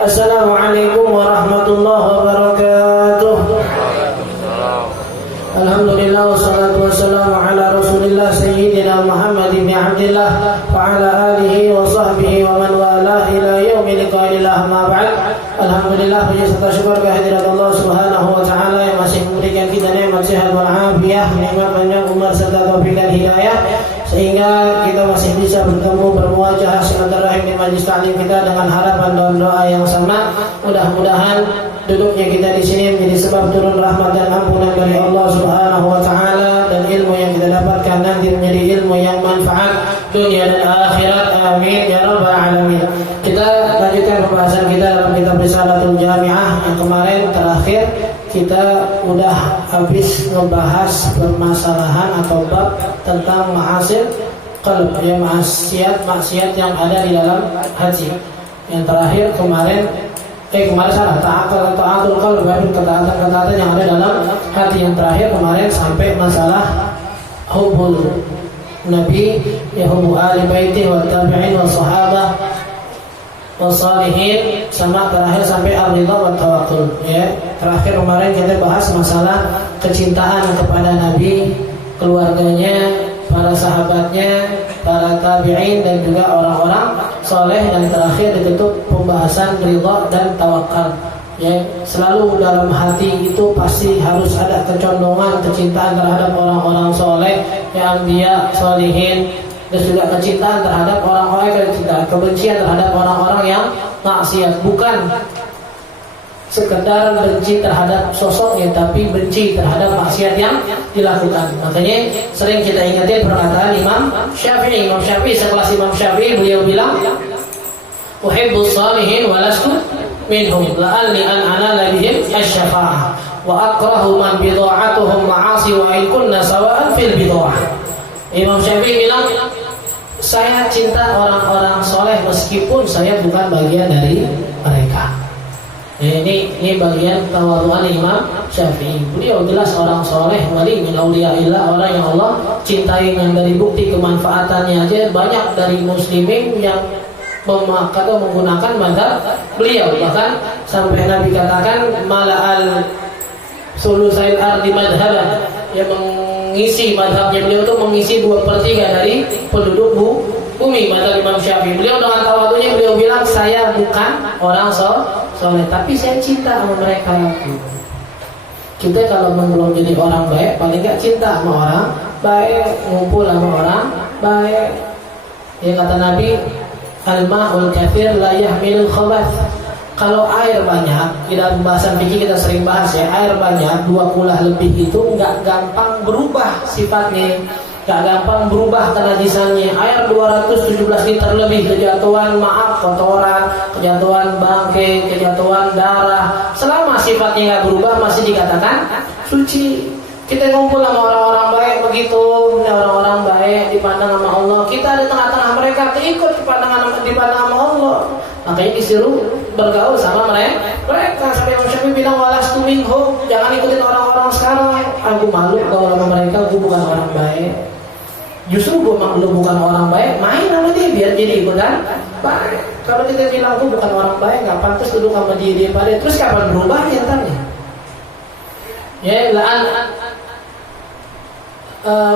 Assalamualaikum warahmatullahi wabarakatuh. Alhamdulillah wassalatu wassalamu ala Rasulillah sayyidina Muhammad bin Abdullah wa ala alihi wa sahbihi wa man walah ila yaumil qiyamah ma ba'd. Alhamdulillah, puji serta syukur kehadirat Allah Subhanahu wa taala yang masih memberikan kita nikmat sehat wal afiah, nikmat panjang umur serta taufik dan hidayah sehingga kita masih bisa bertemu bermuajahah silaturahim di majlis taklim kita dengan harapan dan doa yang sama. Mudah-mudahan duduknya kita di sini menjadi sebab turun rahmat dan ampunan dari Allah Subhanahu wa taala, dan ilmu yang kita dapatkan nanti menjadi ilmu yang manfaat dunia dan akhirat. Amin ya rabbal alamin. Kita lanjutkan pembahasan kita dalam kitab Risalatul Jami'ah yang kemarin terakhir kita udah habis ngebahas permasalahan atau bab tentang ma'asil qalb, ya maksiat yang ada di dalam hati. Yang terakhir kemarin salah, ta'atul qalb, ketaatan yang ada dalam hati. Yang terakhir kemarin sampai masalah hubbul Nabi, ya hubbu ahli baiti wa tabi'in wa sahabah wa salihin, sama terakhir sampai ar-ridha wa tawakkul. Ya, terakhir kemarin kita bahas masalah kecintaan kepada Nabi, keluarganya, para sahabatnya, para tabi'in dan juga orang-orang soleh, dan terakhir ditutup pembahasan ridha dan tawakal. Ya, selalu dalam hati itu pasti harus ada kecondongan kecintaan terhadap orang-orang soleh, yang dia solihin, dan juga kecintaan terhadap orang-orang kebencian terhadap orang-orang yang maksiat. Bukan sekedar benci terhadap sosoknya, tapi benci terhadap maksiat yang dilakukan. Makanya sering kita ingatin perkataan Imam Syafi'i sekelas Imam Syafi'i, beliau bilang, uhibbus salihin wa lastu minhum la'alli an anala bihim asy-syafa'ah wa akrahu man bid'atuhum ma'asi wa in kunna sawa'an fil bid'ah. Imam Syafi'i bilang, saya cinta orang-orang soleh meskipun saya bukan bagian dari mereka. Ini bagian tawadhu'an Imam Syafi'i. Beliau jelas orang soleh, wali min auliyaillah, orang yang Allah cintai, yang dari bukti kemanfaatannya aja banyak dari muslimin yang menggunakan mazhab beliau. Bahkan sampai Nabi katakan mala'al sulusail ardi madhaban, yang mengisi mazhabnya beliau itu mengisi 2/3 dari penduduk bumi, mazhab Imam Syafi'i. Beliau dengan tawadhunya beliau bilang, saya bukan orang soleh, tapi saya cinta sama mereka. Kita kalau belum jadi orang baik, paling gak cinta sama orang baik, ngumpul sama orang baik. Ya, kata Nabi, al-ma'ul kathir la yahmilul khabath. Kalau air banyak, di dalam pembahasan fikih kita sering bahas ya, air banyak 2 kulah lebih itu nggak gampang berubah sifatnya, nggak gampang berubah kenajisannya. Air 217 liter lebih, kejatuhan kotoran, kejatuhan bangkai, kejatuhan darah, selama sifatnya nggak berubah masih dikatakan suci. Kita ngumpul sama orang-orang baik begitu, orang-orang baik dipandang sama Allah. Kita di tengah-tengah mereka keikut dipandang sama Allah. Makanya disuruh bergaul sama mereka. Sampai Imam Syafi'i bilang, walastu minhum, jangan ikutin orang-orang sekarang. Aku malu gaul sama mereka, aku bukan orang baik. Justru gue malu bukan orang baik, main sama dia biar jadi ikutan baik. Kalau kita bilang aku bukan orang baik, nggak pantas duduk sama dia pada. Terus kapan berubahnya ntarnya? Ya,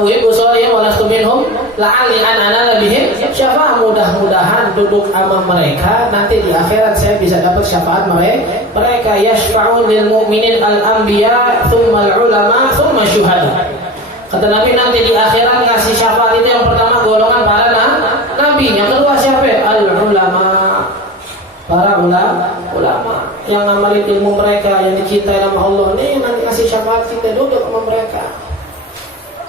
Wibu sholihim walastu minhum la'alli an anala bihim syafa'ah. Mudah-mudahan duduk sama mereka nanti di akhirat saya bisa dapat syafaat mereka. Yashfa'un lil mu'minin al-anbiya thumma al-ulama thumma syuhada. Kata Nabi, nanti di akhirat ngasih syafaat itu yang pertama golongan para nabi, yang kedua siapa? Al-ulama, para ulama yang ngamalin ilmu mereka, yang dicintai sama Allah. Ini nanti ngasih syafaat, kita duduk sama mereka.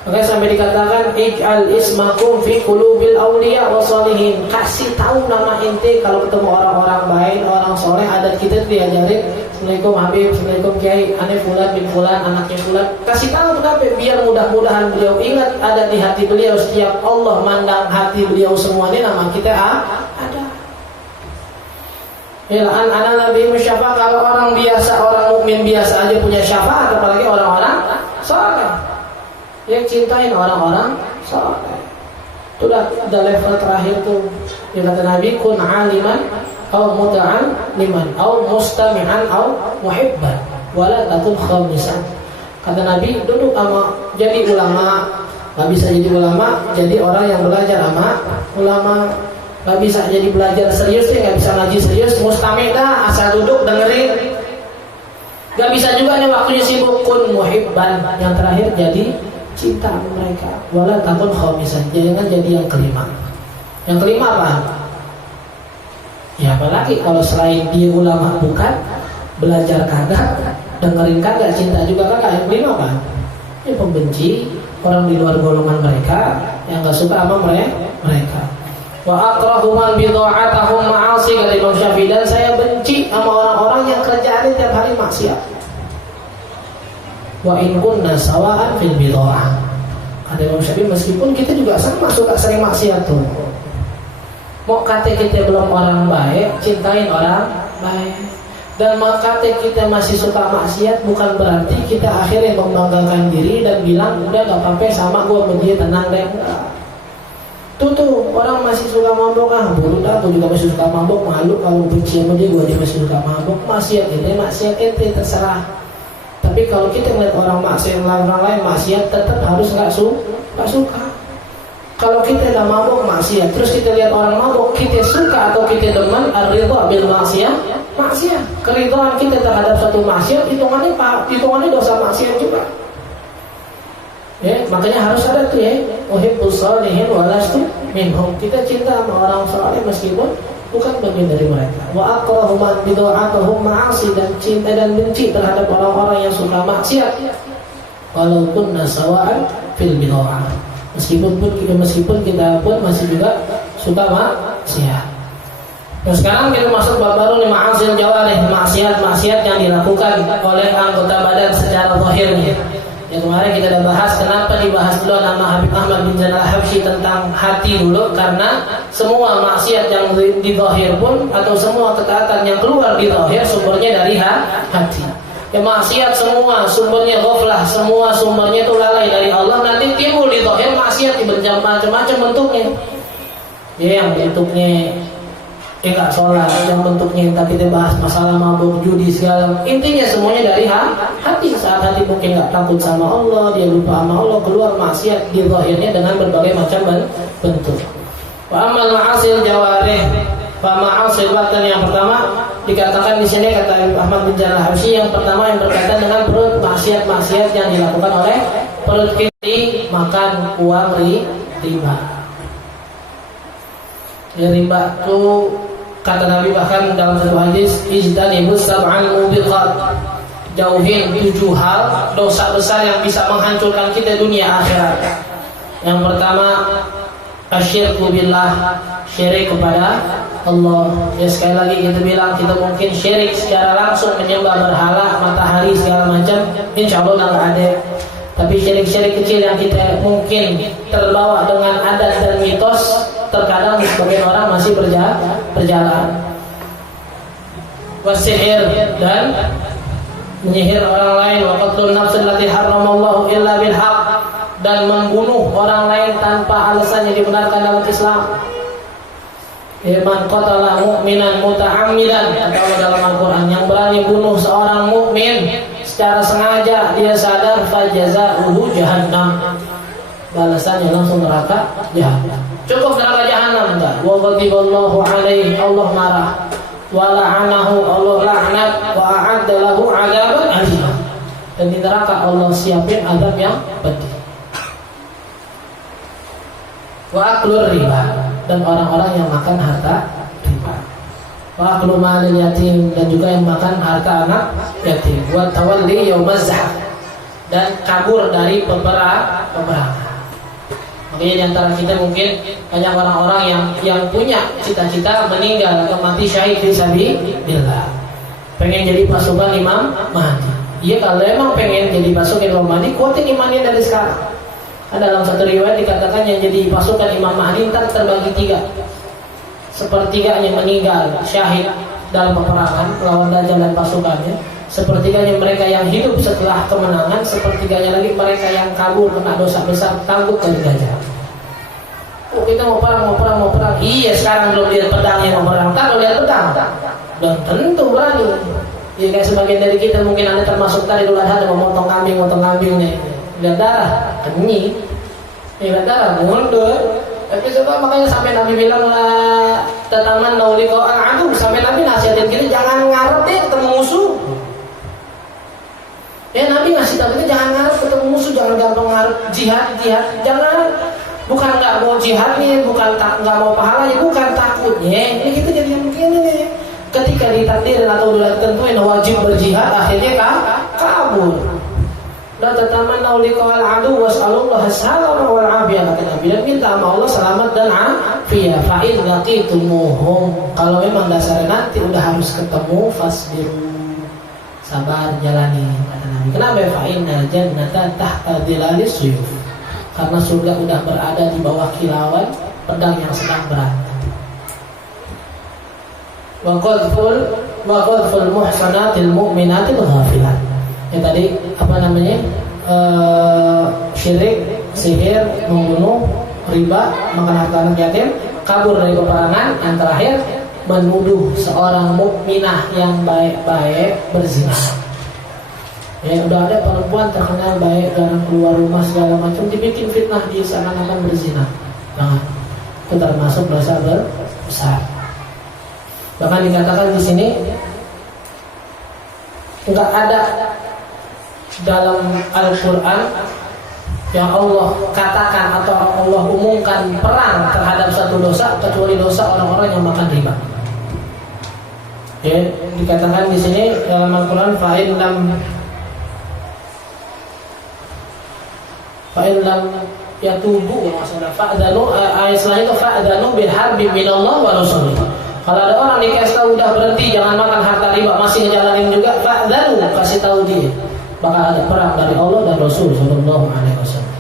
Makanya sampai dikatakan ij'al ismakum fi qulubil awliya wa sholihin. Kasih tahu nama ente kalau ketemu orang-orang baik, orang soleh. Adat kita itu diajarin, Assalamualaikum Habib, Assalamualaikum Kiai, ane fulan bin fulan, anaknya fulan. Kasih tahu kenapa? Biar mudah-mudahan beliau ingat ada di hati beliau. Setiap Allah mandang hati beliau semuanya, nama kita ada. Ya, anak Nabi musyafa. Kalau orang biasa, orang mukmin biasa aja punya syafaat, apalagi orang-orang soleh yang cintain orang-orang soleh. Itu udah level terakhir tuh. Ya, kata Nabi, kun aliman au muta'an liman au mustami'an au muhibban wala takun khamisan. Kata Nabi, duduk sama jadi ulama, nggak bisa jadi ulama, jadi orang yang belajar sama ulama. Nggak bisa jadi belajar serius, nggak bisa ngaji serius, mustami' dah, asal duduk dengerin. Nggak bisa juga nih waktunya sibuk, kun muhibban. Yang terakhir jadi cinta mereka. Wala takun khamisan, jangan jadi yang kelima. Yang kelima apa? Ya apalagi kalau selain dia ulama bukan, belajar kagak, dengerin kagak, cinta juga kagak. Yang kelima apa? Ya pembenci, orang di luar golongan mereka yang nggak suka sama mereka. Wa akrahu man bid'atahum ma'asi, kata Imam Syafi'i, dan saya benci sama orang-orang yang kerjaannya tiap hari maksiat. Wa in kunna sawa'an fil bid'ah, kata Imam Syafi'i, meskipun kita juga sama suka sering maksiat tuh. Mau kata kita belum orang baik, cintain orang baik. Dan mau kata kita masih suka maksiat, bukan berarti kita akhirnya membanggakan diri dan bilang udah gak apa-apa sama gue sama dia, tenang deh. Tuh orang masih suka mabok, bodoh dah, aku juga masih suka mabok, malu kalau benci sama dia, gue dia masih suka mabok. Maksiat ente terserah. Tapi kalau kita ngeliat orang maksiat, orang lain maksiat, tetap harus gak suka. Kalau kita udah mabok maksiat, terus kita lihat orang mabok, kita suka atau kita demen, ar-ridha bil maksiat, keridhaan kita terhadap satu maksiat, hitungannya dosa maksiat juga. Ya, makanya harus ada tuh ya, uhibbus shalihin wa lastu minhum. Kita cinta sama orang saleh meskipun bukan bagian dari mereka. Wa akrahu man bid'atahum ma'asi, dan cinta dan benci terhadap orang-orang yang suka maksiat. Walaupun nasawa'an fil bid'ah. Meskipun kita pun masih juga suka maksiat. Nah sekarang kita masuk bab baru nih, ma'asil jawarih, maksiat yang dilakukan oleh anggota badan secara zahirnya. Yang kemarin kita udah bahas, kenapa dibahas dulu nama Habib Ahmad bin Zainal Habsyi tentang hati dulu, karena semua maksiat yang di zahir pun atau semua ketaatan yang keluar di zahir sumbernya dari hati. Ya maksiat semua sumbernya ghaflah, semua sumbernya itu lalai dari Allah, nanti timbul di zahir maksiat di macam-macam bentuknya. Ya yang bentuknya nggak sholat, yang bentuknya entah kita bahas masalah mabuk, judi segala, intinya semuanya dari hati. Saat hati mungkin nggak takut sama Allah, dia lupa sama Allah, keluar maksiat di zahirnya dengan berbagai macam bentuk. Wa amal ma'asil jawarih, wa ma'asil batin, yang pertama dikatakan di sini kata Ahmad bin Zainal Habsyi, yang pertama yang berkaitan dengan perut, maksiat yang dilakukan oleh perut kita, makan uang riba. Ya, riba itu kata Nabi bahkan dalam satu hadis, ijtanibus sab'al mubiqat, jauhin 7 hal dosa besar yang bisa menghancurkan kita dunia akhirat. Yang pertama, asyirku billah, syirik kepada Allah. Ya sekali lagi kita bilang, kita mungkin syirik secara langsung menyembah berhala, matahari segala macam, insya Allah nggak ada. Tapi syirik-syirik kecil yang kita mungkin terbawa dengan adat dan mitos, terkadang sebagian orang masih berjalan. Wasihir, dan menyihir orang lain. Wa qatlun nafsin allati haramallahu illa bil haqq, dan membunuh orang lain tanpa alasan yang dibenarkan dalam Islam. Man qatala mu'minan muta'ammidan, kata Allah dalam Al-Quran, yang berani bunuh seorang mukmin secara sengaja, dia sadar, fajaza'uhu jahannam, balasannya langsung neraka jahanam. Cukup neraka jahanam enggak? Wa ghadiballahu alaihi, Allah marah. Wa la'anahu, Allah laknat. Wa a'adda lahu 'adzaban alim, dan di neraka Allah siapin azab yang pedih. Wa aklur riba, dan orang-orang yang makan harta riba. Wa aklu malil yatim, dan juga yang makan harta anak yatim. Wa tawalli yaumaz zahf, dan kabur dari peperangan. Makanya di antara kita mungkin banyak orang-orang yang punya cita-cita meninggal atau mati syahid fisabilillah, pengen jadi pasukan Imam Mahdi. Iya, kalau emang pengen jadi pasukan Imam Mahdi, kuatin imannya dari sekarang. Dalam satu riwayat dikatakan yang jadi pasukan Imam Mahdi ntar terbagi 3. Sepertiganya meninggal syahid dalam peperangan melawan Dajjal dan pasukannya, sepertiganya mereka yang hidup setelah kemenangan, sepertiganya lagi mereka yang kabur kena dosa besar, takut dari Dajjal. kita mau perang. Iya, sekarang belum lihat pedangnya mau perang. Kalau lihat pedang, dan tentu berani. Ya kayak sebagian dari kita mungkin Anda termasuk tadi dulu ada memotong kambing nih. Lihat darah, kenyih. Lihat darah, mundur. Tapi coba makanya sampai Nabi bilang lah, tetaman nauli kau aduh, sampai Nabi nasihatin kita jangan ngarep deh ketemu musuh. Ya Nabi ngasih tahu kita jangan ngarep ketemu musuh, jangan gampang ngarep jihad, jangan. Bukan nggak mau jihadnya, bukan nggak mau pahalanya, bukan takutnya. Ini kita jadi begini nih. Ketika ditakdirin atau udah ditentuin wajib berjihad, akhirnya kabur. La tatamannu liqa'al adu was'alullaha as-salama wal afiyah. Kata Nabi, dan minta sama Allah selamat dan afiyah. Fa in laqitumuhum, kalau memang dasarnya nanti udah harus ketemu, fasbiru, sabar jalani. Kata Nabi, kenapa? Fa inna jannata tahta dhilalis suyuf, karena surga udah berada di bawah kilauan pedang yang sedang berantem. Wa qadful muhsanatil mu'minatil ghafilat. Ya tadi apa namanya, syirik, sihir, membunuh, riba, makan harta anak yatim, kabur dari peperangan. Yang terakhir, menuduh seorang mukminah yang baik-baik berzina. Ya udah ada perempuan terkenal baik, jarang keluar rumah segala macam, dibikin fitnah di sana akan berzina. Jangan, itu termasuk dosa besar. Bahkan dikatakan di sini enggak ada dalam Al-Quran yang Allah katakan atau Allah umumkan perang terhadap satu dosa kecuali dosa orang-orang yang makan riba. Ya, dikatakan di sini dalam Al-Quran fa'in lam yatubu, maksudnya fa'danu, ayat selanjutnya fa'danu biharbi minallah wa rasulih. Kalau ada orang dikasih tahu udah berhenti jangan makan harta riba masih ngejalanin juga, fa'danu, kasih tahu dia, maka ada perang dari Allah dan Rasul sallallahu alaihi wasallam.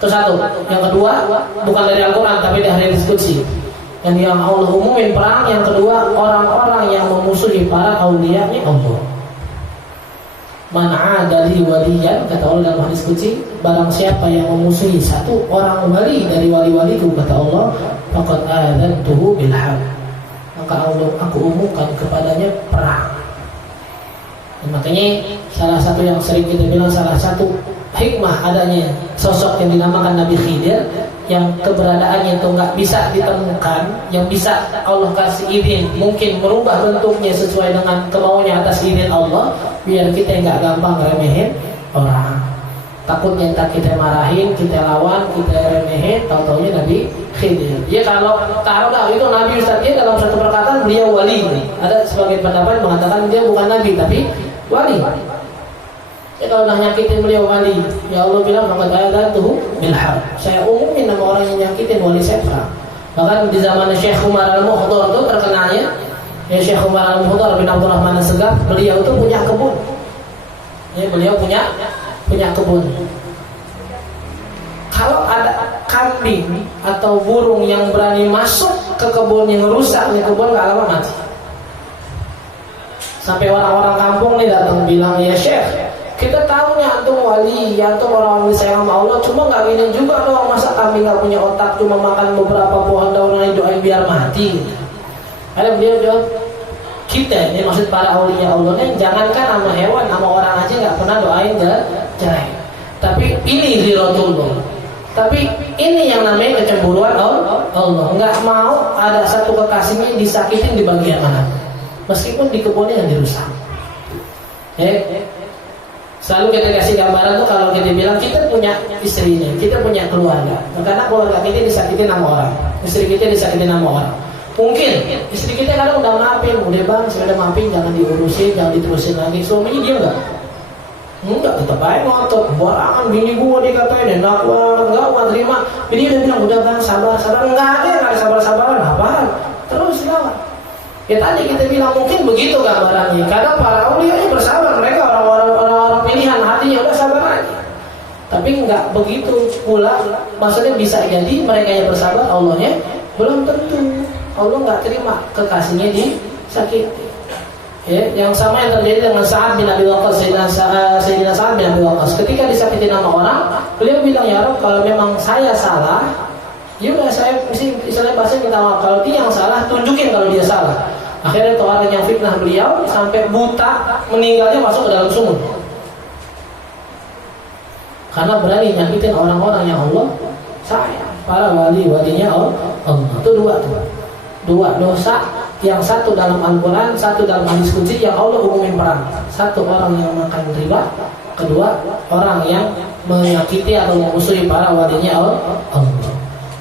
Itu satu. Yang kedua, bukan dari Al-Quran tapi dari hadis qudsi. Yang Allah umumin perang. Yang kedua, orang-orang yang memusuhi para auliya-Nya Allah. Man 'adali waliyan, kata Allah dalam hadis qudsi, barang siapa yang memusuhi satu orang wali dari wali-waliku, kata Allah, faqad adzantuhu bil harb, maka Allah aku umumkan kepadanya perang. Dan makanya salah satu yang sering kita bilang, salah satu hikmah adanya sosok yang dinamakan Nabi Khidir, yang keberadaannya itu nggak bisa ditemukan, yang bisa Allah kasih izin mungkin merubah bentuknya sesuai dengan kemauannya atas izin Allah, biar kita nggak gampang remehin orang. Takutnya entah kita marahin, kita lawan, kita remehin, tahu-taunya Nabi Khidir. Ya kalau taruhlah itu Nabi Ustaz, dia dalam satu perkataan beliau wali. Ada sebagian pendapat mengatakan dia bukan Nabi tapi wali. Ya kalau dah nyakitin beliau wali, ya Allah bilang maka adzantuhu bil harb, saya umumin nama orang yang nyakitin wali saya perang. Bahkan di zaman Syekh Umar Al-Muhdar itu terkenalnya, ya Syekh Umar Al-Muhdar bin Abdurrahman As-Segaf, beliau itu punya kebun. Ya beliau punya kebun. Kalau ada kambing atau burung yang berani masuk ke kebun yang rusak, nih kebun nggak lama mati. Sampai orang-orang kampung nih datang bilang, ya Syekh, kita tahu nih antum wali, antum orang disayang sama Allah, cuma nggak gini juga dong, masa kambing nggak punya otak, cuma makan beberapa pohon daunan doain biar mati. Ada beliau jawab, kita ini maksud para aulia Allah nih, jangankan sama hewan, sama orang aja nggak pernah doain cerai. Tapi ini ziratullah. Tapi ini yang namanya kecemburuan Allah. Nggak mau ada satu kekasihnya disakitin di bagian mana, meskipun di kebunnya yang dirusak. Selalu kita kasih gambaran tuh kalau kita bilang kita punya istrinya, kita punya keluarga. Karena keluarga kita disakitin sama orang, istri kita disakitin sama orang. Mungkin istri kita kadang udah maafin, udah bang, saya udah maafin, jangan diurusin, jangan diterusin lagi. Suaminya dia enggak, tetap aja ngotot, barangan bini gua dikatain, enak banget, enggak terima. Bini udah bilang, udah bang, sabar, enggak ada sabar-sabaran, apaan? Terus lawan. Ya tadi kita bilang mungkin begitu gambarannya. Kadang para aulianya bersabar, mereka orang-orang pilihan hatinya udah sabar aja. Tapi enggak begitu pula, maksudnya bisa jadi mereka yang bersabar, Allahnya belum tentu. Allah nggak terima kekasihnya disakiti. Ya, yang sama yang terjadi dengan Sa'ad bin Abi Waqqas, Sayyidina Sa'ad bin Abi Waqqas. Ketika disakiti nama orang, beliau bilang, ya Rabb, kalau memang saya salah, Ya udah saya mesti istilahnya bahasa minta maaf. Kalau dia yang salah, tunjukin kalau dia salah. Akhirnya itu orang yang fitnah beliau sampai buta, meninggalnya masuk ke dalam sumur. Karena berani nyakitin orang-orang yang Allah sayang, para wali-walinya Allah. Itu dua dosa, yang satu dalam Al-Quran, satu dalam hadis qudsi yang Allah umumin perang. Satu orang yang makan riba, kedua orang yang menyakiti atau memusuhi para walinya Allah.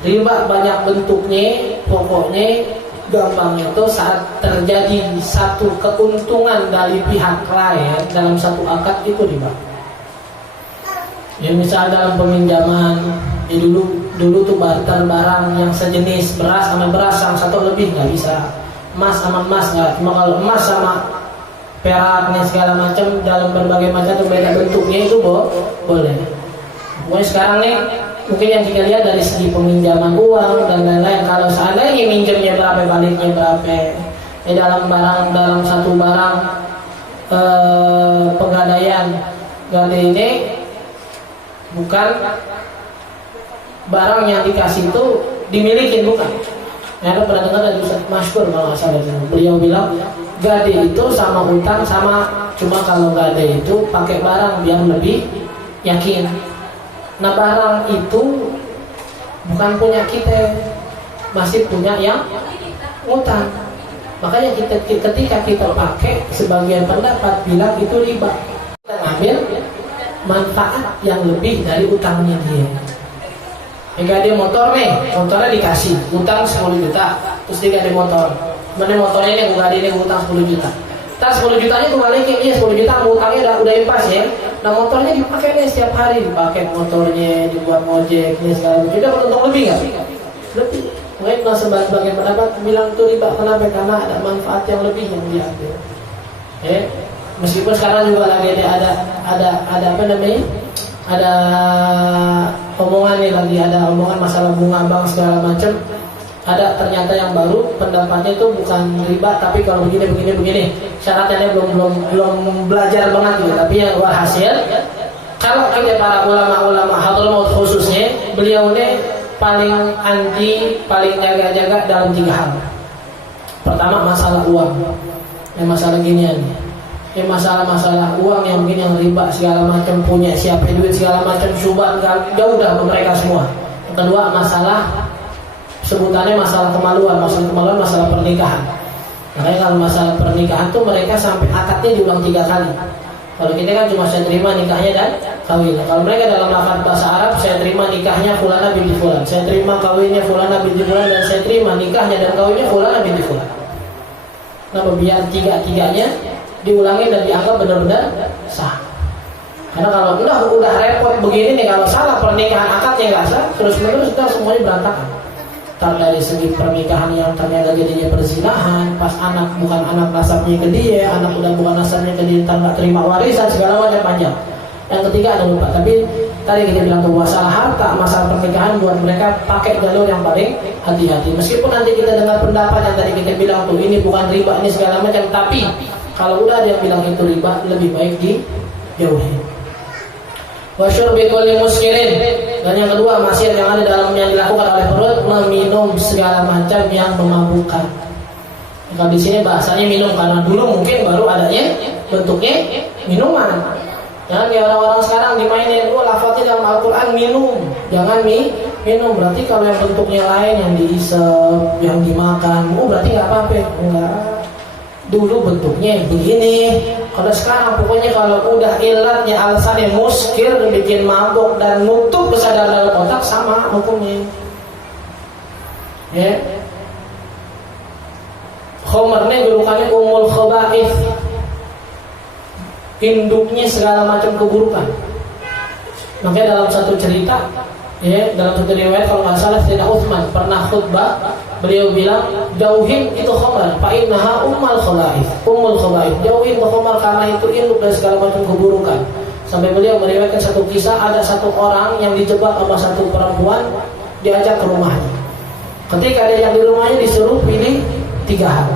Riba banyak bentuknya, pokoknya gampangnya itu saat terjadi satu keuntungan dari pihak lain dalam satu akad itu riba. Ya misal dalam peminjaman, ya dulu tuh barter barang yang sejenis beras sama beras yang satu lebih nggak bisa, emas sama emas nggak. Cuma kalau emas sama peraknya segala macam dalam berbagai macam tuh beda bentuknya itu boleh. Pokoknya sekarang nih mungkin yang kita lihat dari segi peminjaman uang dan lain-lain. Kalau seandainya minjemnya berapa, baliknya berapa, dalam satu barang pegadaian gade ini bukan barang yang dikasih itu dimiliki, bukan. Saya pernah dengar dari Ustaz Masyhur kalau nggak salah, beliau bilang gade itu sama utang sama, cuma kalau gade itu pakai barang yang lebih yakin. Nah barang itu bukan punya kita, masih punya yang utang. Makanya ketika kita pakai, sebagian pendapat bilang itu riba. Kita ngambil manfaat yang lebih dari utangnya dia. Jika dia motor nih, motornya dikasih utang 10 juta, terus dia ganti motor. Mana motornya ini bukan ini utang 10 juta. Tas 10 jutanya tuh balikin, iya 10 juta utangnya udah impas ya. Nah motornya dipakai nih setiap hari, dipakai motornya, dibuat ngojek, nih segala macam. Udah untung lebih nggak? Lebih. Mungkin sebagian pendapat bilang itu riba. Kenapa? Karena ada manfaat yang lebih yang diambil. Meskipun sekarang juga lagi ada apa namanya? Ada omongan nih lagi, ada omongan masalah bunga bank segala macam. Ada ternyata yang baru pendapatnya itu bukan riba, tapi kalau begini syaratnya belum belajar banget gitu. Tapi yang hasil kalau kita para ulama Hadramaut khususnya, beliau ini paling anti, paling jaga-jaga dalam 3 hal. Pertama masalah uang, masalah ginian, masalah uang yang mungkin yang riba segala macam, punya siapa duit segala macam, subhan jauh dah mereka semua. Yang kedua masalah sebutannya masalah kemaluan, masalah pernikahan. Makanya kalau masalah pernikahan tuh mereka sampai akadnya diulang 3 kali. Kalau kita kan cuma saya terima nikahnya dan kawin. Kalau mereka dalam lafaz bahasa Arab, saya terima nikahnya fulana binti fulan, saya terima kawinnya fulana binti fulan, dan saya terima nikahnya dan kawinnya fulana binti fulan. Nah, biar 3-3-nya diulangi dan dianggap benar-benar sah. Karena kalau udah repot begini nih, kalau salah pernikahan akadnya nggak sah, terus-menerus kita semuanya berantakan. Dari segi pernikahan yang ternyata jadinya perzinahan, pas anak bukan anak nasabnya ke dia, anak udah bukan nasabnya ke dia, nggak terima warisan segala macam panjang. Yang ketiga ada lupa. Tapi tadi kita bilang tuh masalah harta, masalah pernikahan buat mereka pakai jalur yang paling hati-hati. Meskipun nanti kita dengar pendapat yang tadi kita bilang tuh ini bukan riba, ini segala macam, tapi kalau udah dia bilang itu riba, lebih baik dijauhi. Wasyurbi kulli muskirin, dan yang kedua maksiat yang ada dalam yang dilakukan oleh perut, meminum segala macam yang memabukkan. Kalau di sini bahasanya minum, karena dulu mungkin baru adanya bentuknya minuman. Jangan kayak orang-orang sekarang dimainin, lafadznya dalam Al-Quran minum, jangan minum. Berarti kalau yang bentuknya lain, yang diisep, yang dimakan, berarti nggak apa-apa. Enggak. Dulu bentuknya begini. Kalau sekarang pokoknya kalau udah ilatnya alasannya muskir, bikin mabuk dan nutup kesadaran dalam otak, sama hukumnya. Ya. Khomernya julukannya umul khaba'ith, induknya segala macam keburukan. Makanya dalam satu cerita, dalam satu riwayat kalau nggak salah Sayyidina Utsman pernah khutbah, beliau bilang jauhin itu khamar, fa innaha ummul khaba'ith. Jauhin itu khamar karena itu induk dari segala macam keburukan. Sampai beliau meriwayatkan satu kisah, ada satu orang yang dijebak sama satu perempuan, diajak ke rumahnya. Ketika dia yang di rumahnya disuruh pilih 3 hal.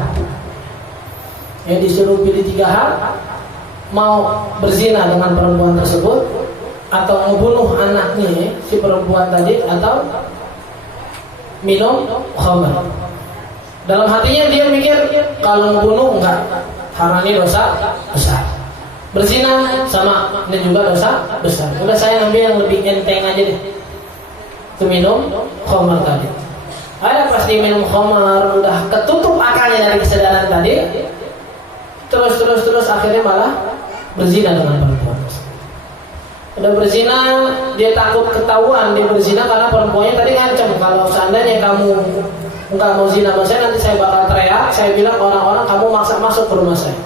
Disuruh pilih 3 hal, mau berzina dengan perempuan tersebut, atau membunuh anaknya si perempuan tadi, atau minum khamr. Dalam hatinya dia mikir kalau membunuh enggak, karena ini dosa besar. Berzina sama, ini juga dosa besar. Udah saya ambil yang lebih enteng aja deh. Itu minum khamr tadi. Ada pasti minum khamr udah ketutup akalnya dari kesadaran tadi. Terus akhirnya malah berzina dengan perempuan. Udah berzina, dia takut ketahuan dia berzina karena perempuannya tadi ngancam, kalau seandainya kamu enggak mau zina sama saya, nanti saya bakal teriak, saya bilang orang-orang kamu maksa masuk ke rumah saya.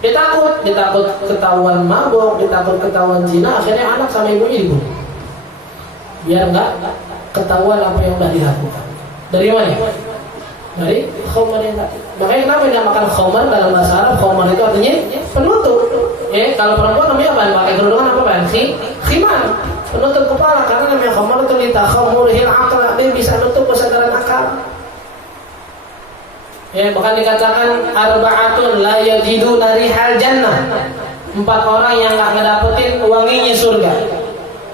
Dia takut ketahuan mabuk, dia takut ketahuan zina, akhirnya anak sama ibunya dibunuh. Biar enggak ketahuan apa yang sudah dilakukan. Dari mana? Dari khamr yang tadi. Makanya kenapa dinamakan khamr dalam bahasa Arab? Khamr itu artinya penutup. Kalau perempuan namanya apa? Pakai kerudungan apa? Khimar, penutup kepala. Karena namanya khamr itu litakhamurihil aql, dia bisa nutup kesadaran akal. Bahkan dikatakan arba'atun la yajiduna rihal jannah. 4 orang yang enggak ngedapetin wanginya surga.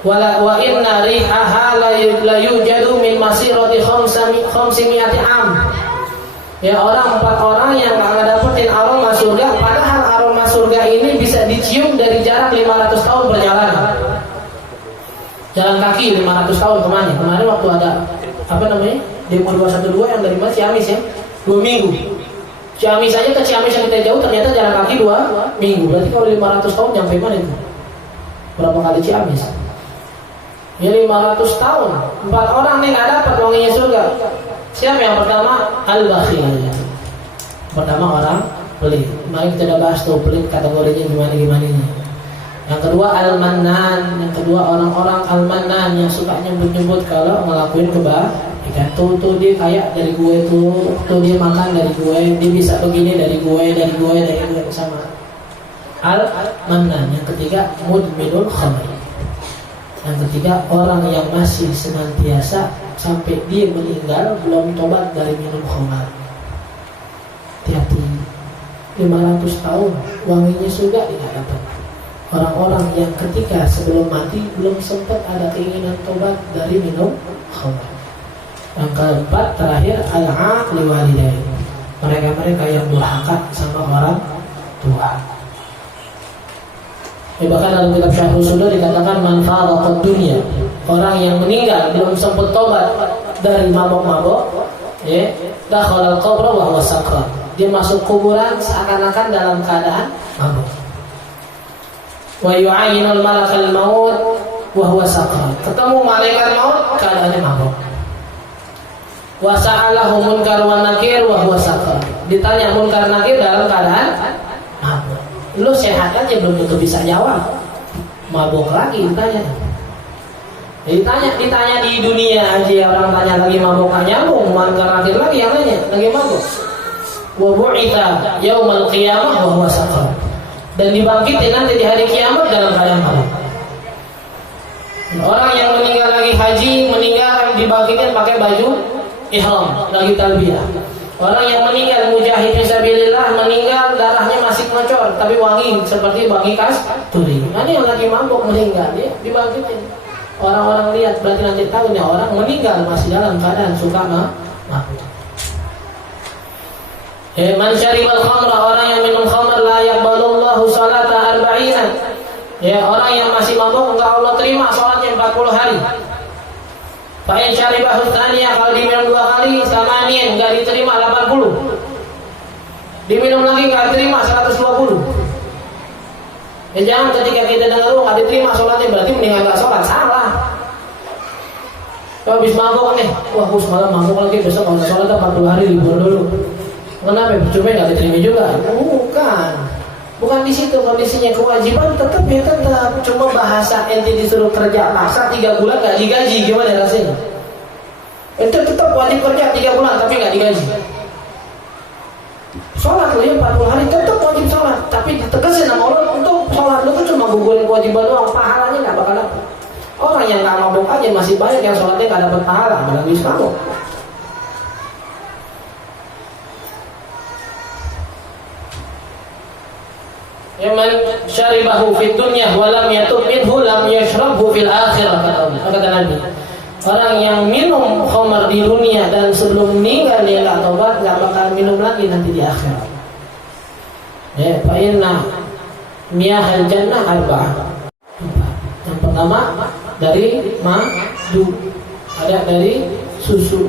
Wa inna rihaha la yujadu min masirati 500 am. Orang 4 orang yang enggak ngedapetin aroma surga, padahal aroma surga ini bisa dicium dari jarak 500 tahun perjalanan. Jalan kaki 500 tahun kemarin waktu ada demo 212 yang dari Ciamis 2 minggu. Ciamis saja ke Ciamis yang kita jauh ternyata jalan kaki 2 minggu. Berarti kalau 500 tahun nyampe mana itu? Berapa kali Ciamis? 500 tahun. 4 orang nih nggak dapat wanginya surga. Siapa yang pertama? Al-bakhil. Pertama orang pelit. Mari kita udah bahas tuh pelit kategorinya gimana. Yang kedua al-mannan. Yang kedua orang-orang al-mannan yang suka nyebut-nyebut kalau ngelakuin kebaikan. Tuh dia kayak dari gue tuh dia makan dari gue, dia bisa begini dari gue sama. Al-mannan. Yang ketiga mudminul khamr. Yang ketiga orang yang masih senantiasa sampai dia meninggal belum tobat dari minum khamr. Hati-hati. 500 tahun wanginya surga tidak dapat. Orang-orang yang ketika sebelum mati belum sempat ada keinginan tobat dari minum khamr. Yang keempat terakhir al-aqli walidain. Mereka yang durhaka sama orang tua. Bahkan dalam kitab Syarh Usul dikatakan man faraqad dunya, orang yang meninggal belum sempat tobat dari mabok-mabok, dakhala al-qabra wa huwa sakrat. Dia masuk kuburan seakan-akan dalam keadaan mabok. Wa yu'ayyinul malakal maut wa huwa sakrat. Ketemu malaikat maut keadaannya mabok. Wa sa'alahu munkar wa nakir wa huwa sakrat. Ditanya munkar nakir dalam keadaan mabok. Lu sehat aja belum tentu bisa jawab. Mabok lagi ditanya di dunia aja orang tanya lagi mabok gak nyambung, munkar nakir lagi yang nanya lagi mabok. Wa bu'itha yaumal qiyamah wa huwa sakrat. Dan dibangkitin nanti di hari kiamat dalam keadaan mabok. Orang yang meninggal lagi haji, meninggal dibangkitin pakai baju ihram, lagi talbiyah. Orang yang meninggal mujahid fisabilillah, meninggal darahnya masih ngocor tapi wangi seperti wangi kasturi. Ini yang lagi mabuk meninggal, dia dibangkitin. Orang-orang lihat berarti nanti tahu nih orang meninggal masih dalam keadaan suka mabuk. Man syaribal khamra, orang yang minum khamr la yaqbalullahu salata 40. Orang yang masih mabuk enggak Allah terima salatnya 40 hari. Fa in syaribahu tsaniyah, kalau diminum 2 kali samanian enggak diterima 80. Diminum lagi enggak diterima 120. Jangan ketika kita dengar enggak diterima salatnya berarti mendingan enggak salat, salah. Kalau habis mabuk nih, wah aku semalam mabuk lagi, besok kalau salat 40 hari libur dulu. Kenapa? Cuma enggak diterima juga. Bukan di situ kondisinya, kewajiban tetap. Cuma bahasa ente disuruh kerja paksa 3 bulan nggak digaji, gimana rasanya? Ente tetap wajib kerja 3 bulan tapi nggak digaji. Sholat lu ya 40 hari tetap wajib sholat, tapi ditegasin sama Allah untuk sholat lu tuh cuma gugurin kewajiban doang, pahalanya nggak bakal dapat. Orang yang nggak mabuk aja masih banyak yang sholatnya nggak dapat pahala, apalagi mabuk. Man syaribahu fid dunya wa lam yatub minhu lam yashrabhu fil akhirah. Kata Nabi, Orang yang minum khamar di dunia dan sebelum meninggal dia nggak tobat, nggak bakal minum lagi nanti di akhirat. Ya, fa inna miyahal jannah arba'ah. Yang pertama dari madu, ada dari susu,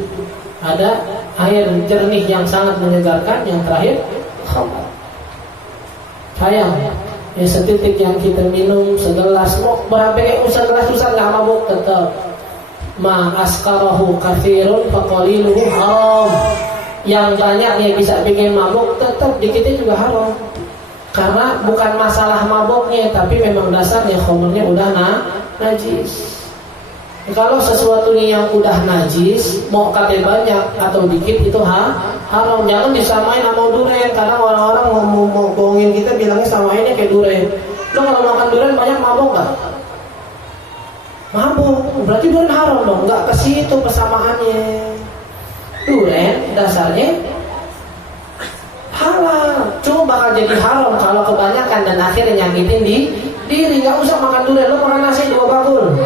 ada air jernih yang sangat menyegarkan, yang terakhir khamar. Sayang, ya setitik yang kita minum segelas, mau berapa kayak segelas susah nggak mabuk tetap. Ma askarahu katsirun faqaliluhu haram. Yang banyaknya bisa bikin mabuk, tetap dikitnya juga haram. Karena bukan masalah mabuknya, tapi memang dasarnya khamrnya udah najis. Kalau sesuatu yang udah najis, mau kate banyak atau dikit itu haram. Jangan disamain sama durian. Karena orang-orang mau bohongin kita bilangnya samainnya kayak durian. Lo kalau makan durian banyak mabuk nggak? Mabuk, berarti durian haram dong. Nggak ke situ persamaannya. Durian dasarnya halal, cuma bakal jadi haram kalau kebanyakan dan akhirnya nyakitin diri. Nggak usah makan durian, lo makan nasi 2 bakul.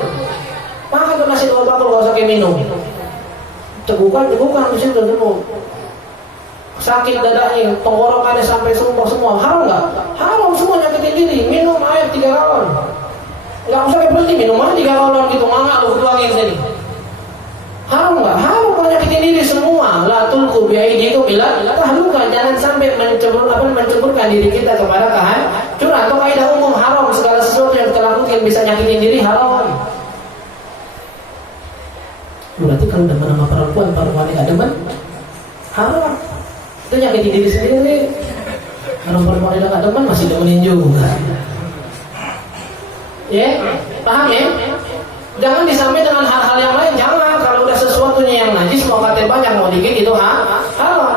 Makan tuh nasi 2 bakul, gak usah kayak minum. Tegukan di situ semua. Sakit dadanya, tenggorokannya sampai semua. Haram nggak? Haram, semua nyakitin diri. Minum air 3 galon. Nggak usah kayak berhenti, minum air 3 galon gitu. Mangga lu tuangin sini. Haram nggak? Haram, kalau nyakitin diri semua. La tulqu biaidikum ila tahluka. Jangan sampai menceburkan diri kita kepada kehancuran. Atau kaidah umum haram, segala sesuatu yang kita lakukan bisa nyakitin diri haram. Berarti kalau demen sama perempuan yang gak demen haram. Itu nyakitin diri sendiri. Kalau perempuan yang gak demen masih demenin juga. Ya, paham ya? Jangan disamain dengan hal-hal yang lain. Jangan, kalau udah sesuatunya yang najis, mau kata banyak mau dikit itu halal.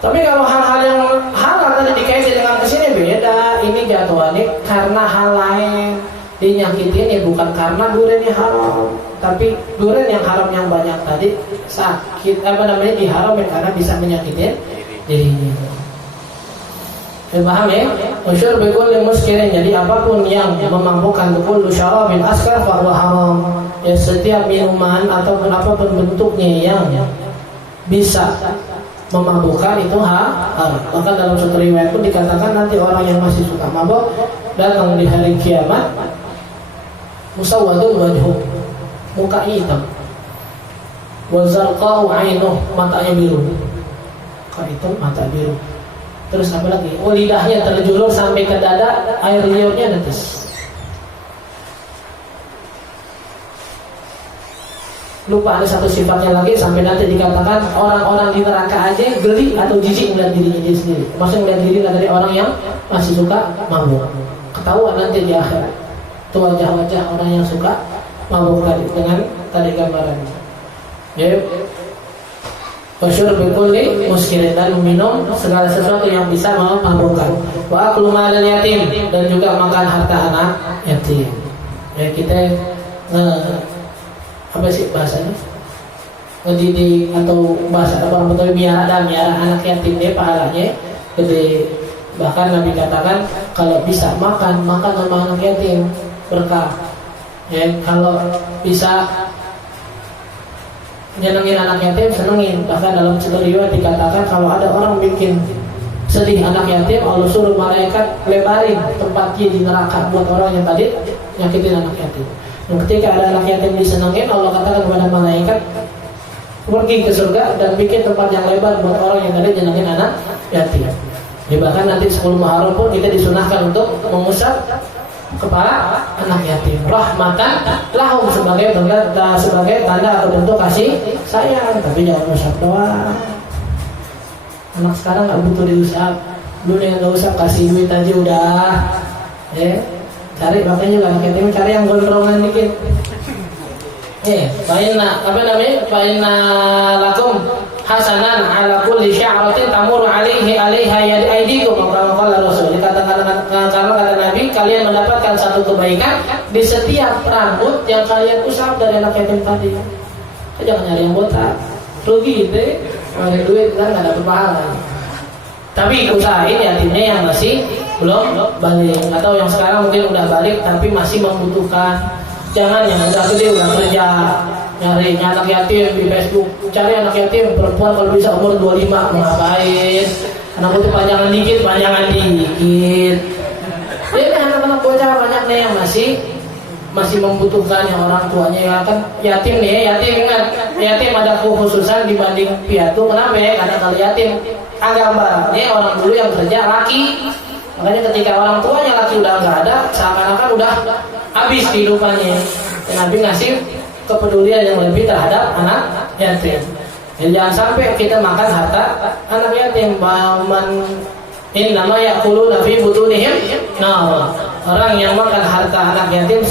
Tapi kalau hal-hal yang halal tadi dikaitkan dengan kesini beda. Ini jatuhannya karena hal lain. Dinyakitin ya bukan karena duriannya haram, tapi durian yang haram yang banyak tadi sakit diharamin karena bisa menyakitin dirinya. Paham ya? Usyur bikul muskirin. Jadi apapun yang memabukkan kullu syarabin askar fa huwa haram. Ya, setiap minuman ataupun apapun bentuknya yang bisa memabukkan itu haram. Maka dalam suatu riwayat pun dikatakan nanti orang yang masih suka mabuk datang di hari kiamat musawwadun wajhu, mukanya hitam, wa zarqa'u 'ainuh, matanya biru. Muka hitam, mata biru. Terus apa lagi? Oh, lidahnya terjulur sampai ke dada, air liurnya netes. Lupa ada satu sifatnya lagi sampai nanti dikatakan orang-orang di neraka aja geli atau jijik melihat dirinya dia sendiri. Maksudnya melihat diri dari orang yang masih suka mabuk. Ketahuan nanti di akhirat. Itu wajah-wajah orang yang suka mabuk tadi dengan tadi gambarannya. Ya. Wasyur bikulli muskirin, dan minum segala sesuatu yang bisa memabukkan. Wa aklu malal yatim, dan juga makan harta anak yatim. Ya, kita apa sih bahasanya? Ngedidik atau bahasa orang betul miara anak yatim dia pahalanya gede. Bahkan Nabi katakan kalau bisa makan sama anak yatim berkah. Ya, kalau bisa nyenengin anak yatim, senengin. Bahkan dalam satu riwayat dikatakan kalau ada orang bikin sedih anak yatim, Allah suruh malaikat lebarin tempatnya di neraka buat orang yang tadi nyakitin anak yatim. Dan ketika ada anak yatim disenengin, Allah katakan kepada malaikat pergi ke surga dan bikin tempat yang lebar buat orang yang tadi nyenengin anak yatim. Ya, bahkan nanti 10 Muharram pun kita disunahkan untuk mengusap kepala anak yatim, rahmatan lahum, sebagai tanda atau bentuk kasih sayang. Tapi jangan usap doang. Anak sekarang nggak butuh diusap. Dulu yang nggak usap kasih duit aja udah. Ya, cari makanya juga anak yatim cari yang gondrongan dikit. Fa'inna fa'inna lakum hasanan ala kulli sya'ratin tamuru alaiha yadikum. Qala Rasul, dikatakan karena kata Nabi, kalian mendapatkan satu kebaikan di setiap rambut yang kalian usap dari anak yatim tadi. Jangan nyari yang botak, rugi deh, ada duit kan nggak dapat pahala. Tapi usahain yatimnya yang masih belum balik, atau yang sekarang mungkin udah balik tapi masih membutuhkan. Jangan yang udah gede udah kerja nyari anak yatim di Facebook, cari anak yatim perempuan kalau bisa umur 25, mau ngapain? Anak itu panjangan dikit. Ini anak-anak bocah banyak nih yang masih membutuhkan yang orang tuanya ya kan yatim nih, yatim ingat, yatim ada kekhususan dibanding piatu. Kenapa ya? Karena kalau yatim agak ini orang dulu yang kerja laki, makanya ketika orang tuanya laki udah nggak ada, seakan-akan udah habis kehidupannya. Nabi ngasih kepedulian yang lebih terhadap anak yatim. Jadi jangan sampai kita makan harta anak yatim. Ini nama ya'kuluna fi butunihim nar. Orang yang makan harta anak yatim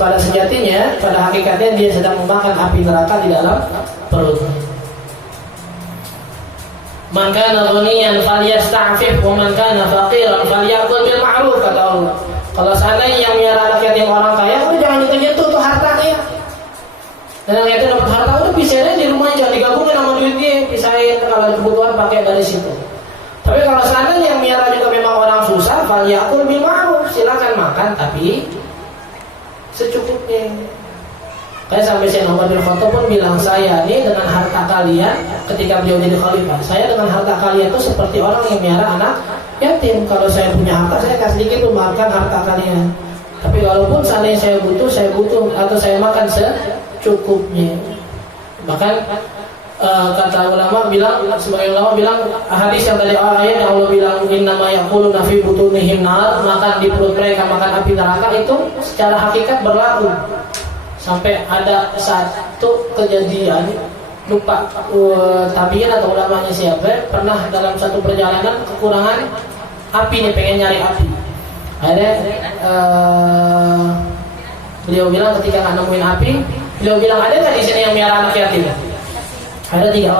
pada sejatinya, pada hakikatnya dia sedang memakan api neraka di dalam perut. Man kana ghaniyan falyasta'fif wa man kana faqiran falyakul bil ma'ruf, kata Allah. Kalau seandainya yang miara anak yatim orang kaya, udah jangan nyentuh tuh hartanya. Dan anak yatim dapat harta udah pisahin di rumah, jangan digabungin sama duitnya, pisahin kalau kebutuhan pakai dari situ. Tapi kalau seandainya yang miara juga memang orang susah, falyakul bil ma'ruf, silakan makan tapi secukupnya. Kayak sampai Syekh Umar bin Khattab pun bilang, saya ini dengan harta kalian ketika beliau jadi khalifah, saya dengan harta kalian itu seperti orang yang miara anak yatim. Kalau saya punya harta, saya kasih sedikit tuh makan harta kalian. Tapi walaupun seandainya saya butuh atau saya makan secukupnya. Bahkan kata ulama bilang, sebagai ulama bilang hadis yang tadi ayat yang Allah bilang innama yaquluna fi butunihim nar, makan di perut mereka makan api neraka, itu secara hakikat berlaku. Sampai ada satu kejadian, lupa tabiin atau ulamanya siapa, pernah dalam satu perjalanan kekurangan api nih, pengen nyari api. Akhirnya beliau bilang ketika nggak nemuin api, beliau bilang ada nggak di sini yang miara anak yatim? Ada tiga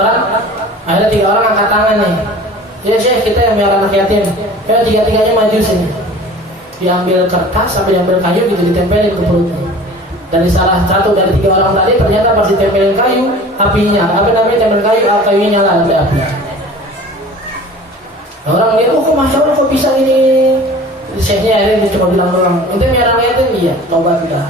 orang angkat tangan nih. Ya Syekh, kita yang miara anak yatim. Ya tiga-tiganya maju sini. Diambil kertas sampai diambil kayu gitu, ditempelin ke perutnya. Dari salah satu dari tiga orang tadi ternyata pas ditempelin kayu, apinya, tempel kayu, kayunya nyala, ada api. Orang lihat, kok masya Allah kok bisa ini? Syekhnya akhirnya cuma bilang doang, itu miara anak yatim, iya, tobat udah.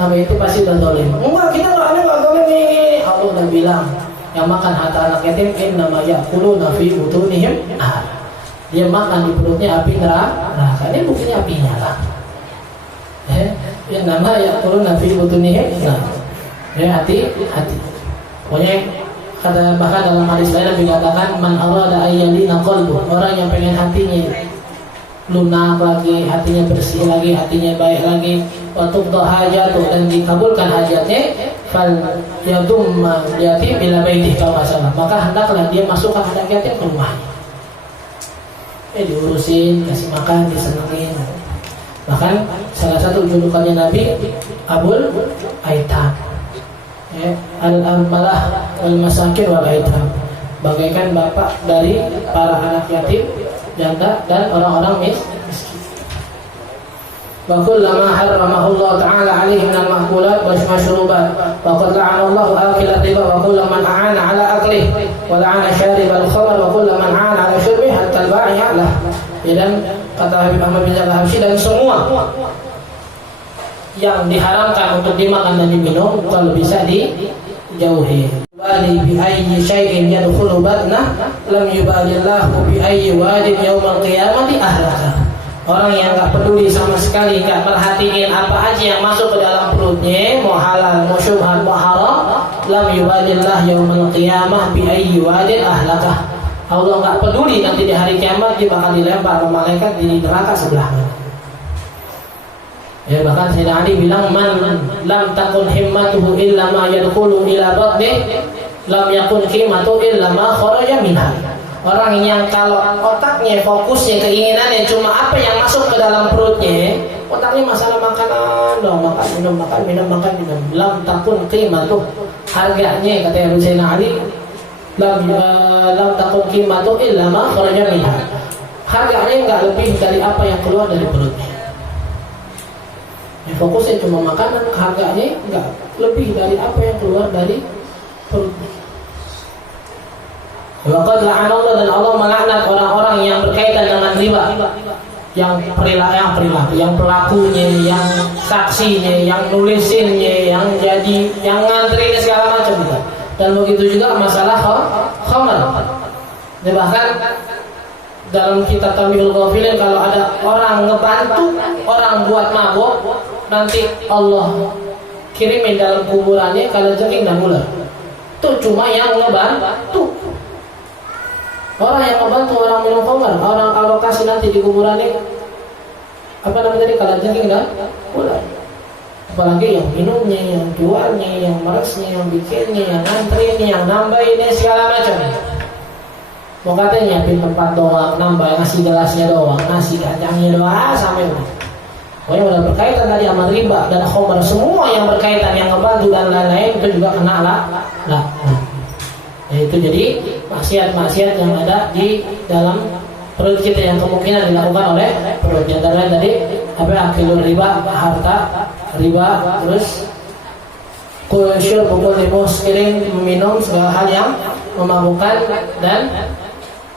Nah itu pasti udah zalim. Enggak, kita nggak zalim nih. Allah udah bilang, yang makan harta anak yatim innama ya'kuluna fi butunihim nar. Dia makan di perutnya api neraka. Ini buktinya apinya lah. Innama ya'kuluna fi butunihim nar. Ya hati. Pokoknya kata bahkan dalam hadis lain dikatakan man arada ayyalina qalbu, orang yang pengen hatinya lunak lagi, hatinya bersih lagi, hatinya baik lagi, waktu hajatuh dan dikabulkan hajatnya, fal yadum yatim bila baitih kalau masalah, maka hendaklah dia masukkan anak yatim ke rumahnya. Diurusin, kasih makan, disenengin. Bahkan salah satu julukannya Nabi Abul Aitam, al-malah al-masakin wal aitam, bagaikan bapak dari para anak yatim, janda dan orang-orang miskin. Wa kullama harramahu Allah ta'ala 'alaihi min al-ma'kulat wa mashrubat wa qad la'ana Allah akila riba wa kullu man 'ana 'ala aklihi wa la'ana sharib al-khamr wa kullu man 'ana 'ala syurbihi hatta al-ba'i' lah. Dan kata Habib Ahmad bin Jalal Habsyi, dan semua yang diharamkan untuk dimakan dan diminum kalau bisa dijauhi. Bali bi ayyi syai'in yadkhulu batna lam yubalillahu bi ayyi wadin yaumal qiyamati ahlaka. Orang yang enggak peduli sama sekali, enggak perhatiin apa aja yang masuk ke dalam perutnya, mau halal, mau syubhat, mau haram, lam yubalillahu yaumal qiyamah bi ayyi wadin ahlaka. Allah enggak peduli nanti di hari kiamat dia bakal dilempar oleh malaikat di neraka sebelahnya. Ya bahkan Sayyidina Ali bilang man lam takun himmatuhu illa ma yadkhulu ila batni lam yakun qimatu illa ma kharaja minha. Orang yang kalau otaknya fokusnya keinginannya cuma apa yang masuk ke dalam perutnya, otaknya masalah makanan dong, makan minum, lam takun qimatu, harganya kata Sayyidina Ali lam takun qimatu illa ma kharaja minha. Harganya enggak lebih dari apa yang keluar dari perutnya. Fokusnya cuma makanan, harganya enggak lebih dari apa yang keluar dari perutnya. Waqad la'ana Allah, dan Allah melaknat orang-orang yang berkaitan dengan riba. yang pelakunya, yang saksinya, yang nulisinnya, yang jadi, yang ngantrinya segala macam gitu. Dan begitu juga masalah khamar. Bahkan dalam kitab Tamyi'ul Ghafilin, kalau ada orang ngebantu orang buat mabok, nanti Allah kirimin dalam kuburannya kalajengking dan ular. Itu cuma yang ngebantu. Orang yang ngebantu orang minum khamar, orang alokasi nanti di kuburannya apa namanya tadi, kalajengking dan ular. Apalagi yang minumnya, yang jualnya, yang meresnya, yang bikinnya, yang ngantrinya, yang nambahinnya segala macam. Mau katanya nyiapin tempat doang, nambah ngasih gelasnya doang, ngasih kacangnya doang, sampai pokoknya udah berkaitan tadi sama riba dan khamar, semua yang berkaitan, yang ngebantu dan lain-lain itu juga kena lah. Itu jadi maksiat-maksiat yang ada di dalam perut kita yang kemungkinan dilakukan oleh perut. Yang tadi akilul riba, harta riba, terus kusyur, pukul, timus, kiring, meminum segala hal yang memabukkan, dan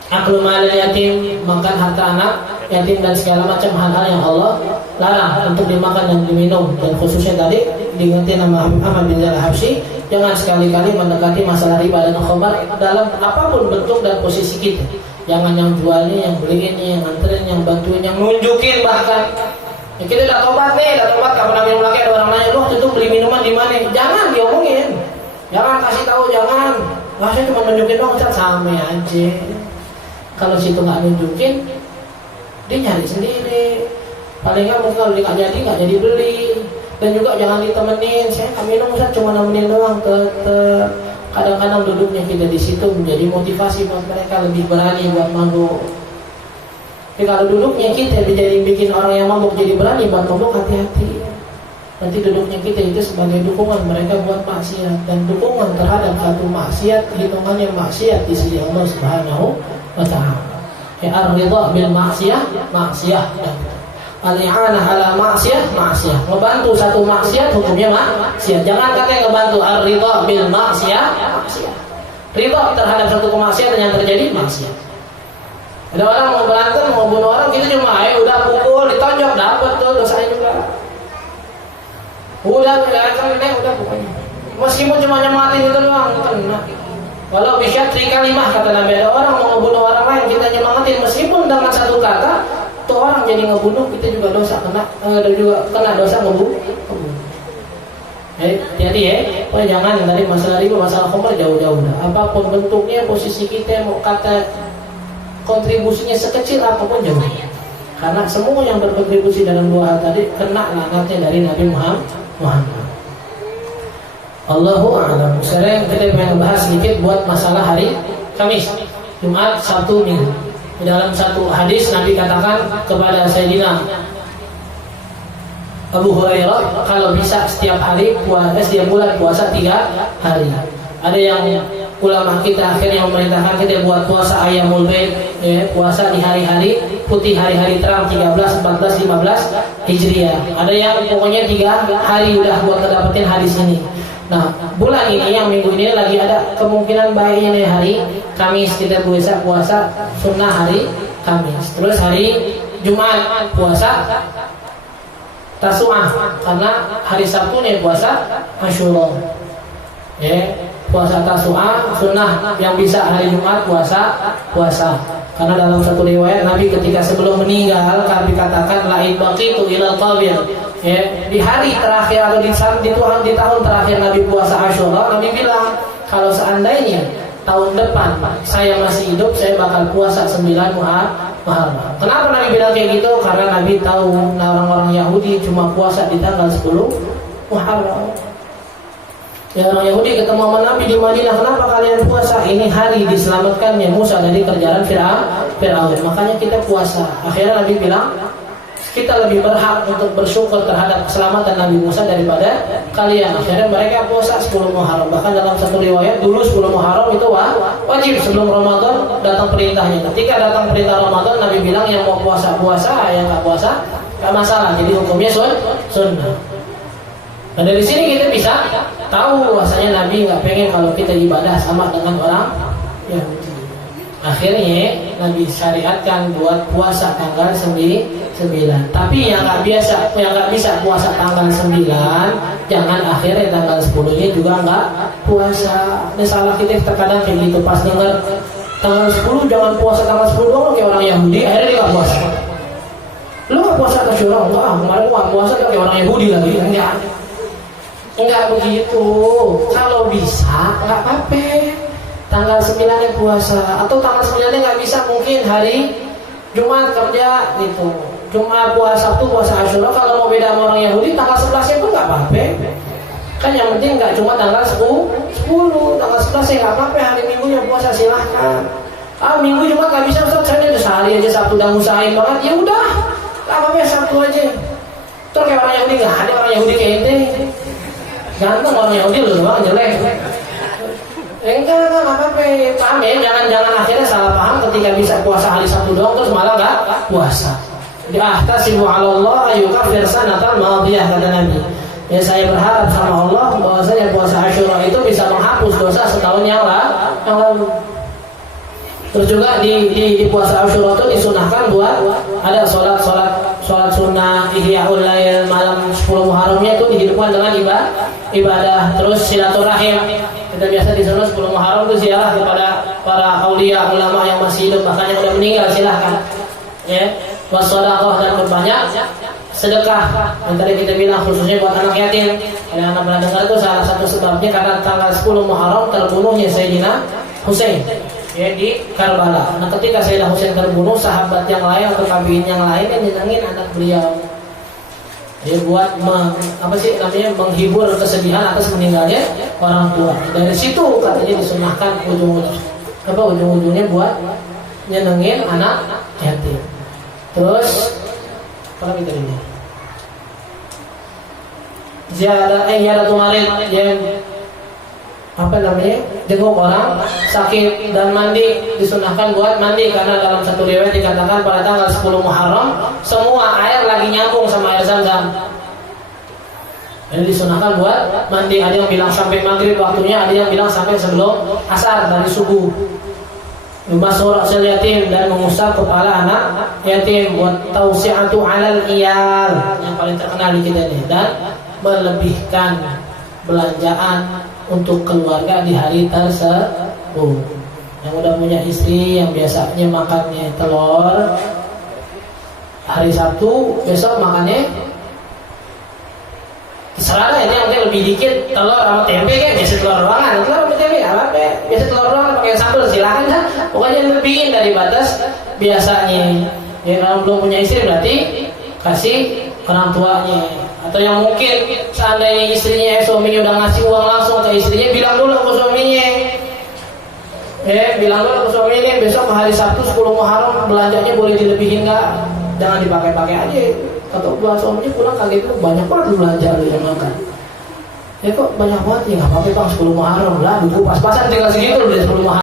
aklu malil yatim, makan harta anak yatim dan segala macam hal-hal yang Allah larang untuk dimakan dan diminum. Dan khususnya tadi diingetin nama Ahmad bin Al-Habsyi, jangan sekali-kali mendekati masalah riba dan khamar dalam apapun bentuk dan posisi kita. Jangan yang jualnya, yang beliinnya, yang nganterin, yang bantuin, yang nunjukin bahkan. Ya, kita udah tobat gak pernah minum lagi, ada orang nanya, loh itu beli minuman di mana? Jangan diomongin, jangan kasih tahu, jangan. Saya cuma nunjukin dong, sama aja. Kalau situ nggak nunjukin, dia nyari sendiri. Paling nggak mungkin kalau dia nggak jadi beli. Dan juga jangan ditemenin. Saya nggak minum, saya cuma nemenin doang. Kadang-kadang duduknya kita di situ menjadi motivasi buat mereka lebih berani buat mabuk. Tapi kalau duduknya kita jadi bikin orang yang mabuk jadi berani buat mabuk, hati-hati. Nanti duduknya kita itu sebagai dukungan mereka buat maksiat, dan dukungan terhadap satu maksiat hitungannya maksiat di sisi Allah Subhanahu wa ta'ala. Ya, ar-ridha bil maksiyah, dan al-i'anah ala maksiyah. Ngebantu satu maksiat hukumnya maksiat. Jangan katanya ngebantu ar-ridha bil maksiyah. Ridha terhadap satu kemaksiatan yang terjadi maksiat. Ada orang mau berantem, mau bunuh orang, kita cuma udah pukul, ditonjok, dapat tuh dosanya juga. Udah pokoknya. Meskipun cuma nyematin itu doang, kena. Walau bisa 3 kalimah, kata Nabi. Ada orang mau ngebunuh orang lain, kita nyemangatin meskipun dengan satu kata, tuh orang jadi ngebunuh, kita juga dosa kena dosa ngebunuh. Jadi jangan dari masalah riba, masalah khamar jauh-jauh dah. Apapun bentuknya, posisi kita mau kata kontribusinya sekecil apapun jauh. Karena semua yang berkontribusi dalam dua hal tadi kena laknatnya dari Nabi Muhammad. Allahu a'lam. Sekarang kita pengen bahas sedikit buat masalah hari Kamis, Jumat, Sabtu, Minggu. Di dalam satu hadis Nabi katakan kepada Sayyidina Abu Hurairah, kalau bisa setiap bulan puasa 3 hari. Ada yang ulama kita akhirnya memerintahkan kita buat puasa Ayyamul Baid, puasa di hari-hari putih, hari-hari terang 13, 14, 15 Hijriah. Ada yang pokoknya 3 hari udah buat ngedapetin hadis ini. Nah, bulan ini yang minggu ini lagi ada kemungkinan baiknya nih hari Kamis kita bisa puasa sunnah hari Kamis. Terus hari Jumat puasa Tasu'ah, karena hari Sabtu nih puasa Asyura. Puasa Tasu'ah sunnah, yang bisa hari Jumat puasa. Karena dalam satu riwayat Nabi ketika sebelum meninggal Nabi katakan la baqitu ilal qabir. Di hari terakhir atau di tahun terakhir Nabi puasa Asyura, Nabi bilang kalau seandainya tahun depan saya masih hidup, saya bakal puasa 9 Muharram. Kenapa Nabi bilang kayak gitu? Karena Nabi tahu orang-orang Yahudi cuma puasa di tanggal 10 Muharram. Ya, orang Yahudi ketemu sama Nabi di Madinah, kenapa kalian puasa? Ini hari diselamatkannya Musa dari kerjaan Fir'aun. Makanya kita puasa. Akhirnya Nabi bilang kita lebih berhak untuk bersyukur terhadap keselamatan Nabi Musa daripada kalian. Akhirnya mereka puasa 10 Muharram. Bahkan dalam satu riwayat dulu 10 Muharram itu wajib sebelum Ramadan datang perintahnya. Ketika datang perintah Ramadan, Nabi bilang yang mau puasa, yang nggak puasa nggak masalah. Jadi hukumnya sunnah. Dan dari sini kita bisa tahu bahwasanya Nabi nggak pengen kalau kita ibadah sama dengan orang Yahudi. Akhirnya Nabi syariatkan buat puasa tanggal 9 9. Tapi yang nggak bisa puasa tanggal 9, jangan akhirnya tanggal 10-nya juga nggak puasa. Ini salah kita terkadang kayak gitu, pas dengar tanggal 10 jangan puasa tanggal 10 doang kayak orang Yahudi, akhirnya dia nggak puasa. Lu nggak puasa ke syurah? Enggak, kemarin lu nggak puasa kayak orang Yahudi lagi. Enggak begitu. Kalau bisa nggak apa-apa. Tanggal 9-nya puasa, atau tanggal 9-nya nggak bisa, mungkin hari Jumat kerja gitu. Jumat puasa, Sabtu puasa Asyura. Kalau mau beda sama orang Yahudi, tanggal 11-nya pun nggak apa-apa. Kan yang penting nggak cuma tanggal 10, tanggal 11-nya nggak apa-apa. Hari Minggunya puasa silahkan. Minggu Jumat nggak bisa, Ustaz, saya udah sehari aja Sabtu udah ngusahain banget. Ya udah, nggak apa-apa, Sabtu aja. Terus kayak orang Yahudi, nggak ada orang Yahudi kayak ente. Ganteng orang Yahudi lu doang jelek. Enggak apa-apa, paham ya? Jangan akhirnya salah paham ketika bisa puasa hari Sabtu doang terus malah nggak puasa. Ahtasibu 'ala Allah ayyukaffir sanatal madiyah, kata Nabi. Ya, saya berharap sama Allah bahwasanya puasa Asyura itu bisa menghapus dosa setahun yang lalu. Terus juga di puasa Asyura itu disunahkan buat ada sholat sunnah Ihya'ul Lail malam 10 Muharramnya itu dihidupkan dengan ibadah. Terus silaturahim, kita biasa di sana 10 Muharram itu ziarah kepada para aulia ulama yang masih hidup, bahkan yang udah meninggal, silahkan ya. Wassadaqah, dan berbanyak sedekah. Yang tadi kita bilang khususnya buat anak yatim. Kalau anak pernah dengar itu salah satu sebabnya karena tanggal 10 Muharram terbunuhnya Sayyidina Husain ya di Karbala. Nah, ketika Sayyidina Husain terbunuh, sahabat yang lain atau tabi'in yang lain yang nyenengin anak beliau. Dia buat menghibur kesedihan atas meninggalnya orang tua. Dari situ katanya disunahkan ujung-ujungnya buat nyenengin anak yatim. Terus apa lagi tadi? Ziyadatu marid, yang jenguk orang sakit dan mandi, disunahkan buat mandi karena dalam satu riwayat dikatakan pada tanggal 10 Muharram semua air lagi nyambung sama air Zam-Zam. Jadi disunahkan buat mandi. Ada yang bilang sampai maghrib waktunya, ada yang bilang sampai sebelum asar dari subuh. Masur asal yatim, dan mengusap kepala anak yatim. Buat tausi'atu 'alal iyal, yang paling terkenal di kita ini, dan melebihkan belanjaan untuk keluarga di hari tersebut. Yang udah punya istri yang biasanya makannya telur, hari Sabtu besok makannya serada, ini mungkin lebih dikit telur sama tempe, kan biasa telur doang, telur sama tempe apa biasa telur doang pakai sambal, silakan kan. Pokoknya lebihin dari batas biasanya. Ya, kalau belum punya istri berarti kasih orang tuanya. Atau yang mungkin seandainya istrinya suaminya udah ngasih uang langsung ke istrinya, bilang dulu ke suaminya. Bilang dulu ke suaminya, besok hari Sabtu 10 Muharram belanjanya boleh dilebihin nggak? Jangan dipakai-pakai aja. Atau buat suaminya pulang kaget itu banyak banget belanja lu yang makan. Ya kok banyak banget, ya nggak apa-apa Bang, 10 Muharram lah, buku pas-pasan tinggal segitu udah 10 Muharram.